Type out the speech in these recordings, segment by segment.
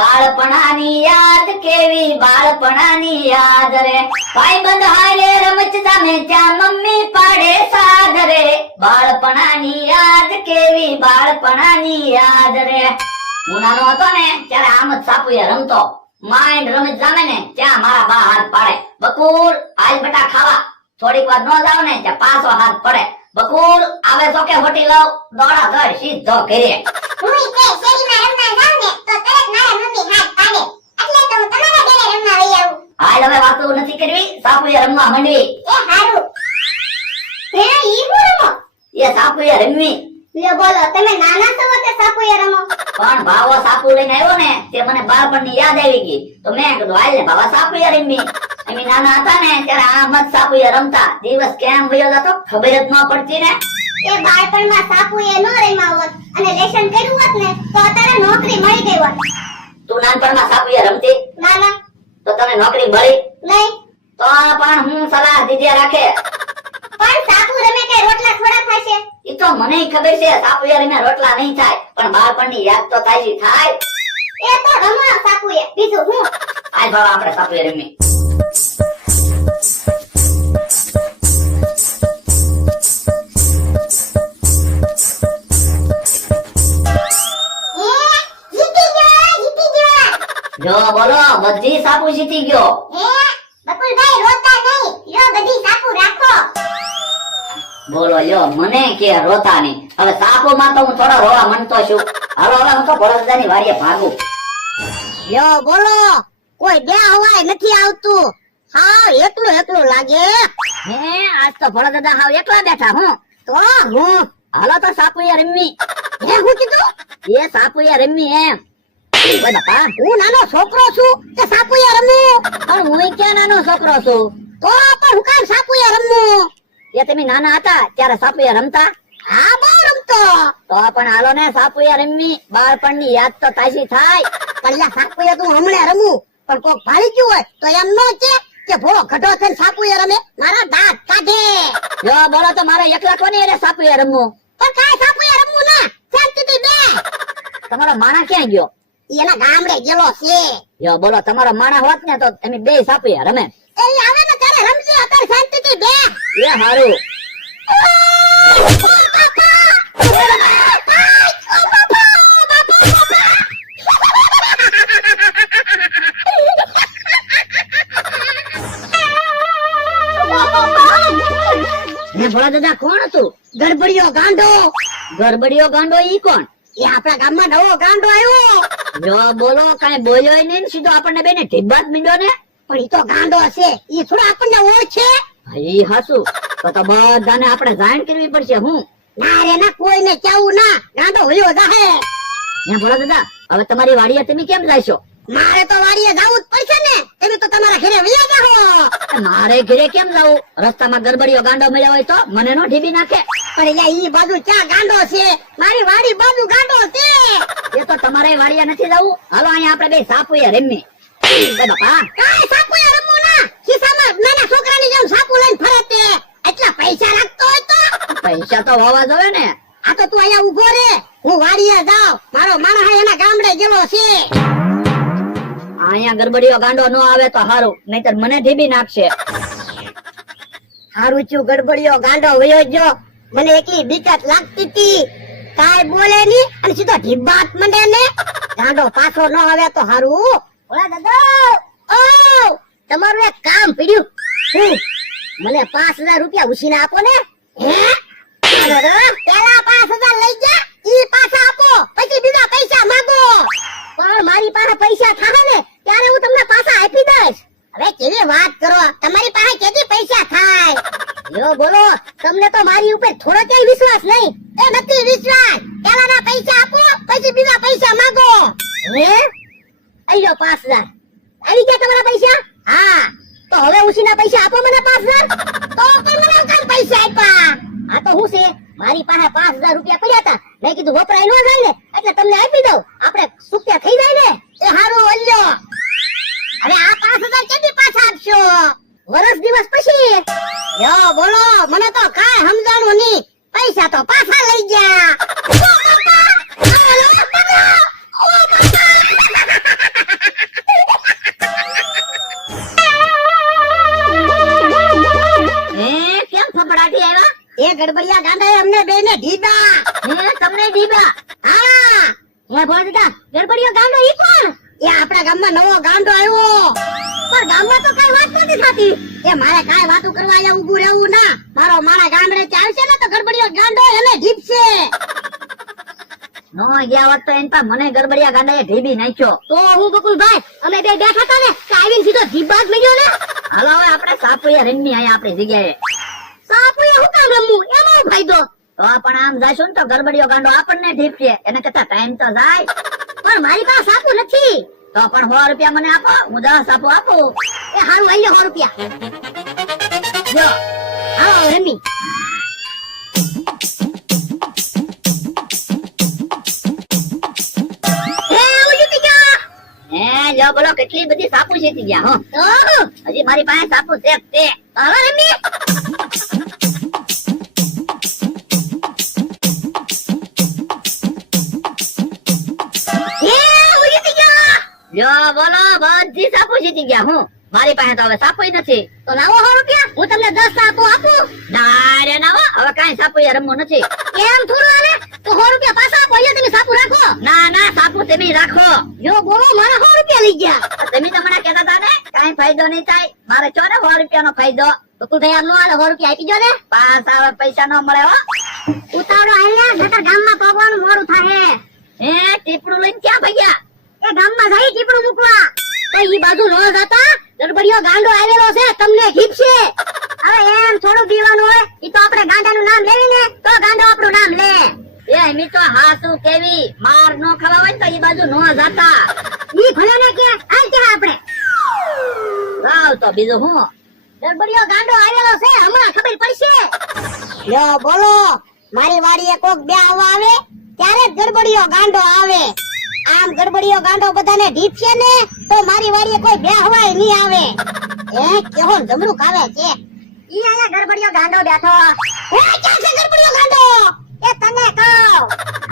બાળપણાની યાદ કેવી બાળપણાની યાદ રે ભાઈબંધ હારે રમતા ને ત્યાં મમ્મી પાડે સાદ રે બાળપણાની યાદ કેવી બાળપણાની યાદ રે હું નાનો હતો ને ત્યારે આમ જ સાપુએ રમતો માઇન્ડ રમત જામે ને ત્યાં મારા બા હાથ પાડે બકુલ આજ બટા ખાવા થોડીક વાર નો જાવ ને ત્યાં પાછો હાથ પડે બકુલ આવે તો કે હોટી લાવ દોડા દોડ સીધો ઘરે હું તે શેરીમાં રમવા જાઉં ને તો તરત મારા મમ્મી હાથ પાડે એટલે તો હું તમારા ઘરે રમવા વઈ આવું હાલ હવે વાતો નથી કરવી સાપુએ રમવા માંડવી એ હારું હે ઈ હું રમો એ સાપુએ રમવી લ્યો બોલો તમે નાના છો કે સાપુએ રમો પણ ભાવો સાપુ લઈને આવ્યો ને તે મને બાળપણની યાદ આવી ગઈ તો મેં કીધું હાલ ને બાબા સાપુએ રમવી અમે નાના હતા ને ત્યારે આમ જ સાપુએ રમતા દિવસ કેમ વયો જતો ખબર જ ન પડતી ને એ બાળપણમાં સાપુએ નો રમ્યા હોત અને લેશન કર્યું હોત ને તો અત્યારે નોકરી મળી ગઈ હોત તું નાનપણમાં સાપુએ રમતી નાના તો તને નોકરી મળી નહીં તો પણ હું સલાહ દીધી રાખે પણ સાપુ રમે કે રોટલા થોડા થશે ઈ તો મને ખબર છે સાપુએ રમે રોટલા નહીં થાય પણ બાળપણની યાદ તો થાય એ તો રમો સાપુએ બીજું હું આજ બાબા આપણે સાપુએ રમી જો બોલો બધી સાપુ જીતી ગયો બકુલભાઈ રોતા નહીં લ્યો બધી સાપુ રાખો બોલો લ્યો મને કે રોતા નહીં હવે સાપુ માં તો હું થોડો રોવા માંડતો છું હાલો હવે હું તો બળદદાની વાડીએ ભાગું યો બોલો કોઈ બે હવાય નથી આવતું હા એકલું એકલું લાગે હે આજ તો બળદદા હાવ એકલા બેઠા હું તો હું હાલો તો સાપુએ રમી હે હું કીધું એ સાપુએ રમી એમ ઓય બાપા હું નાનો છોકરો છું કે સાપુએ રમું પણ હું ક્યાં નાનો છોકરો છું તો પણ હું કામ સાપુએ રમું એ તમે નાના હતા ત્યારે સાપુએ રમતા હા બહુ રમતો તો પણ હાલો ને સાપુએ રમી બાળપણની યાદ તો તાજી થાય કલ્લા સાપુએ તું હમણે રમું પણ કોક ભાળી ગયું હોય તો એમ નો કે ભોળો ગઢો થઈને સાપુએ રમે મારા દાંત કાઢે જો બોલો તો મારે એકલા કોની અરે સાપુએ રમવું પણ કાઈ સાપુએ રમવું ના શાંતિથી બે તમારો માણા ક્યાં ગયો એના ગામડે ગેલો છે જો બોલો તમારો માણા હોત ને તો તમે બે સાપુએ રમે એ આવે ને ત્યારે રમજે અત્યારે શાંતિથી બે એ હારું ભોળા દાદા કોણ હતું ગડબડિયો ગાંડો ગરબડિયો ગાંડો ઈ કોણ એ આપણા ગામમાં નવો ગાંડો આવ્યો જો બોલો કઈ બોલ્યો નહીં ને સીધો આપણને બેને ઢીબાત મીંડો ને પણ ઈ તો ગાંડો છે ઈ થોડો આપણને ઓળખે ઈ હાસુ તો બધાને આપણે જાણ કરવી પડશે હું ના રે ના કોઈને કેવું ના ગાંડો હોયો જાહે ત્યાં ભોળા દાદા હવે તમારી વાડીએ તમે કેમ જાશો મારે તો વાડીએ જાવું જ પડશે ને તમે તો તમારા ઘરે વયા જાહો મારે ઘરે કેમ જાવું રસ્તામાં ગરબડિયો ગાંડો મળ્યો હોય તો મને નો ઢીબી નાખે પણ એટલે ઈ બાજુ ક્યાં ગાંડો છે મારી વાડી બાજુ ગાંડો છે એ તો તમારે વાડીએ નથી જવું હાલો અહીંયા આપણે બે સાપુએ રમી બાપા કાઈ સાપુએ રમવું ના ખિસ્સામાં નાના છોકરાની જેમ સાપુ લઈને ફરે તે એટલા પૈસા રાખતો હોય તો પૈસા તો હોવા જોઈએ ને આ તો તું અહીંયા ઉભો રે હું વાડીએ જાઉં મારો માણસ એના ગામડે ગયેલો છે અહીંયા ગરબડિયો ગાંડો નો આવે તો હારું નહીતર મને ઢીબી નાખશે હારું છું ગડબડિયો ગાંડો વયો ગયો મને એકલી બીક જ લાગતી હતી કાઈ બોલે ની અને સીધો ઢીબાત મંડે ને ગાંડો પાછો ન આવે તો હારું ઓલા દાદા ઓ તમારું એક કામ પડ્યું મને 5000 રૂપિયા ઉછીને આપો ને હે પેલા 5000 લઈ જા ઈ પાછા આપો પછી બીજા પૈસા માંગો પણ મારી પાસે પૈસા થાય ને ત્યારે હું તમને પાછા આપી દઈશ હવે કેવી વાત કરો તમારી પાસે કેદી પૈસા થાય યો બોલો તમને તો મારી ઉપર થોડો ક્યાંય વિશ્વાસ નહીં એ નથી વિશ્વાસ પેલાના પૈસા આપો પછી બીજા પૈસા માંગો હે આઈ લો 5000 આવી ગયા તમારા પૈસા હા તો હવે ઉસીના પૈસા આપો મને 5000 તો પણ મને કામ પૈસા આપ્યા આ તો હું છે મારી પાસે 5000 રૂપિયા પડ્યા હતા મેં કીધું વપરાય ન જાય ને એટલે તમને આપી દઉં આપણે સુક્યા થઈ જાય ને એ હારું ઓલ્યો હવે આ 5000 કેદી પાછા આપશો વરસ દિવસ પછી યો બોલો મને તો કાઈ સમજાણું નહીં પૈસા તો પાછા લઈ ગયા ઓ બાપા ઓ બાપા ગડબડિયા ગાંડાએ અમને બેને ઢીબા. હે તમને દીબા? હા, હે ભોળા દાદા, ગરબડિયો ગાંડો ઈ કોણ? એ આપણા ગામમાં નવો ગાંડો આવ્યો. પણ ગામમાં તો કઈ વાત નથી થતી. એ મારે કાંઈ વાતું કરવા અહીંયા ઊભું રહેવું ના. મારો માણા ગામડે ચાલશે ને તો ગડબડિયો ગાંડો એને ઢીબશે. નો ગયા હોત તો એન પા મને ગરબડિયા ગાંડાએ ઢીબી નાખ્યો. તો હું બકુલભાઈ અમે બે બેઠા હતા ને તો આવીને સીધો ઢીબા જ મળ્યો ને. હાલો હવે આપણે સાપુએ રમી આયા આપણી જગ્યાએ. સાપુએ હું કામ રમવું, એમાં શું ફાયદો? તો પણ આમ જાશું ને તો ગરબડિયો ગાંડો આપણને ઢીબશે. એને કરતા ટાઈમ તો જાય. પણ મારી પાસે સાપુ નથી. તો પણ 100 રૂપિયા મને આપો, હું 10 સાપુ આપું. એ હારું લઈ લો 100 રૂપિયા. જો આવો રમી. હે જો બોલો કેટલી બધી સાપુ જીતી ગયા હો. હજી મારી પાસે સાપુ છે જ તે. હવે રમી. જો બોલો બધી સાપુ જીતી ગયા હું. મારી પાસે તો હવે સાપુ નથી. તો લાવો 100 રૂપિયા, હું તમને 10 સાપુ આપું. ના રે ના હો, હવે કાંઈ સાપુ એ રમવું નથી. એમ થોડું હાલે? તો 100 રૂપિયા પાછા આપો, અહીંયા તમે સાપુ રાખો. ના ના સાપુ તમે રાખો. જો બોલો મારા 100 રૂપિયા લઈ ગયા. તમે તો મને કહેતા હતા ને કાંઈ ફાયદો નહીં થાય. મારે છો ને 100 રૂપિયાનો ફાયદો. બકુલભાઈ આમ નો હાલે, 100 રૂપિયા આપી દો ને. પાસ આવે પૈસા ન મળે હો. ઉતાવળો હાલ ને, નકર ગામમાં પગવાનું મોડું થાય. હે ટીપડું લઈને ક્યાં ભાગ્યા? એ ગામમાં જઈ ટીપડું મૂકવા. તો ઈ બાજુ નો જતા, ગડબડિયો ગાંડો આવેલો છે, તમને ઠીકશે. હવે એમ થોડું દીવાનું હોય, ઈ તો આપણે ગાંડાનું નામ લેવી ને તો ગાંડો આપણું નામ લે. એ મી તો હાસુ કેવી માર નો ખાવા હોય ને તો ઈ બાજુ નો જાતા. ઈ ભલે ને કે હાલ કે આપણે રાવ તો બીજું હું. ગડબડિયો ગાંડો આવેલો છે, હમણાં ખબર પડશે. લ્યો બોલો, મારી વાડીએ કોક બે આવવા આવે ત્યારે જ ગડબડિયો ગાંડો આવે. આમ ગડબડિયો ગાંડો બધાને ઢીપશે ને તો મારી વાડીએ કોઈ બે હવાય નહીં આવે. એ કેવો જમરૂ કાવે છે. ઈ આયા ગડબડિયો ગાંડો બેઠો. એ ક્યાં છે ગડબડિયો ગાંડો? એ તને કહું,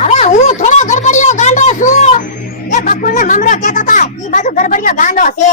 હવે હું થોડો ગડબડિયો ગાંડો છું. એ બકુલને મમરો કહેતો હતા ઈ બાજુ ગડબડિયો ગાંડો છે.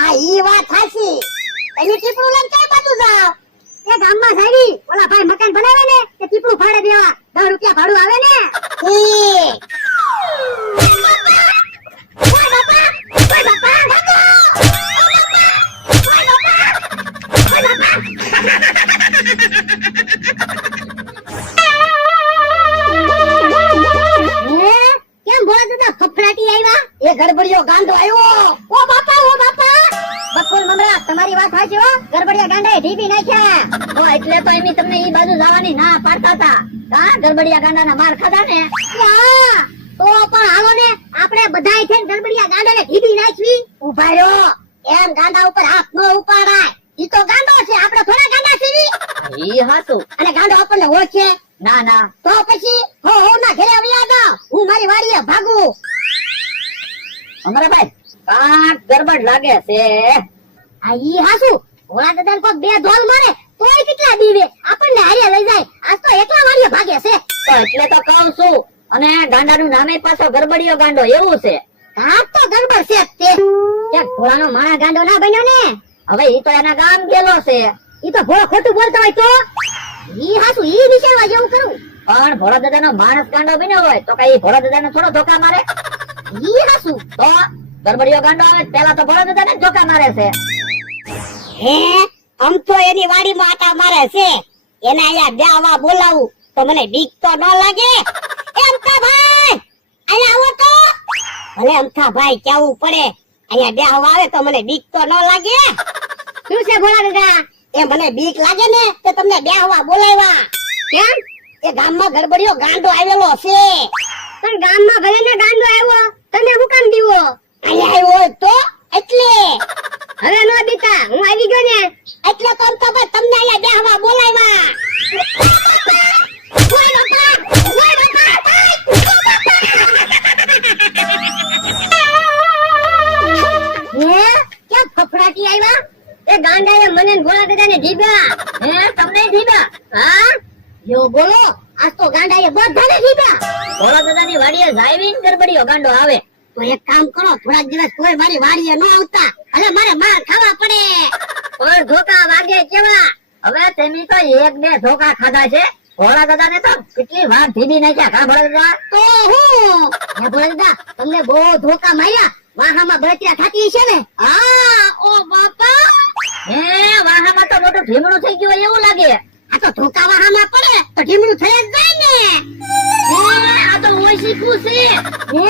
આ ઈ વાત સાચી. તમે ટીપડું લઈને કઈ બાજુ જાવ? એ ગામમાં જાવી ઓલા ભાઈ મકાન બનાવે ને તે ટીપડું ફાડે દેવા 10 રૂપિયા ભાડું આવે ને. ઓય બાપા, ઓય બાપા, ભાગો! ઓય બાપા, ઓય બાપા. કેમ બોલા દાદા ફફડાટી આવ્યા? એ ગડબડિયો ગાંડો આવ્યો. ઓ બાપા, ઓ બાપા. બકુલ મમરા તમારી વાત સાચી હો, ગરબડિયા ગાંડાએ ઢીબી નાખ્યા. ઓ એટલે તો એમી તમને ઈ બાજુ જવાની ના પાડતા હતા. કા ગરબડિયા ગાંડાના માર ખાધા ને. યા, તો પણ હાલો ને આપણે બધાય થઈને ગરબડિયા ગાંડાને ઢીબી નાખવી. ઉભા રહ્યો, એમ ગાંડા ઉપર હાથ નો ઉપાડાય. ઈ તો ગાંડો છે, આપણે થોડા ગાંડા છીએ. ઈ હાસુ. અને ગાંડો આપણને ઓળખે ના ના. તો પછી હો ના ઘરે આવી જાવ, હું મારી વાડીએ ભાગું. અમારા ભાઈ કાંક ગરબડ લાગે છે. આ ઈ હાસુ ભોળા દાદા કોઈ બે ધોલ મારે તોય કેટલા દીવે આપણને હારે લઈ જાય. આજ તો એકલા વાડીએ ભાગે છે. તો એટલે તો કહું છું. અને ગાંડાનું નામે પાછો ગરબડિયો ગાંડો એવું છે. આ તો ગડબડ છે જ તે. ક્યાંક ભોળાનો માણા ગાંડો ના બન્યો ને. હવે ઈ તો એના ગામ ગયેલો છે. ઈ તો ભોળો ખોટું બોલતો હોય તો ઈ હાસુ ઈ નિશેવા જેવું કરું. પણ ભોળા દાદાનો માણસ ગાંડો બન્યો હોય તો કઈ ભોળા દાદાને થોડો ધોકા મારે? ઈ હાસુ તો ગરબડિયો ગાંડો આવે પેલા તો ભોળા દાદાને જ ધોકા મારે છે. હે આમ તો એની વાડીમાં આટા મારે છે. એને અહીંયા બેહવા બોલાવું તો મને બીક તો ન લાગે. એ અમથા ભાઈ અહીંયા આવો તો. ભલે અમથા ભાઈ કેવું પડે, અહીંયા બેહવા આવે તો મને બીક તો ન લાગે. શું છે ભોળા દાદા? એ મને બીક લાગે ને તે તમને બેહવા બોલાવ્યા. કેમ? એ ગામમાં ગડબડિયો ગાંડો આવેલો છે. પણ ગામમાં ભલે ને ગાંડો આવ્યો, તમે હું કામ દીવો? અહીંયા આવ્યો તો એટલે હવે નો દીતા, હું આવી ગયો ને એટલે તો અમથા ભાઈ તમને અહીંયા બેહવા બોલાવ્યા. ઓય બાપા, ઓય બાપા, કેમ ફફડાટી આવ્યા? એ ગાંડાએ મને ને ભોળા દાદાને ઢીબ્યા. હે તમને ઢીબા? હા યો બોલો, આજ તો ગાંડાએ બધાને ઢીબ્યા. ભોળા દાદાની વાડીએ જાવીને ગરબડિયો ગાંડો આવે. તો એક કામ કરો, થોડાક દિવસ કોઈ મારી વાડીએ ન આવતા, હવે મારે માર ખાવા પડે. પણ ધોકા વાગે કેવા? હવે તમે તો એક બે ધોકા ખાધા છે. ભોળા દાદા ને તો કેટલી વાર ધીમી નાખ્યા કા ભોળા દાદા? તો હું હે ભોળા દાદા, તમને બહુ ધોકા માર્યા. વાહામાં બળતરા થતી છે ને? હા ઓ બાપા, હે વાહામાં તો મોટું ઢીમડું થઈ ગયું હોય એવું લાગે. આ તો ધોકા વાહામાં પડે તો ઢીમડું થઈ જ જાય ને. હે આ તો ઓય શીખવું છે. હે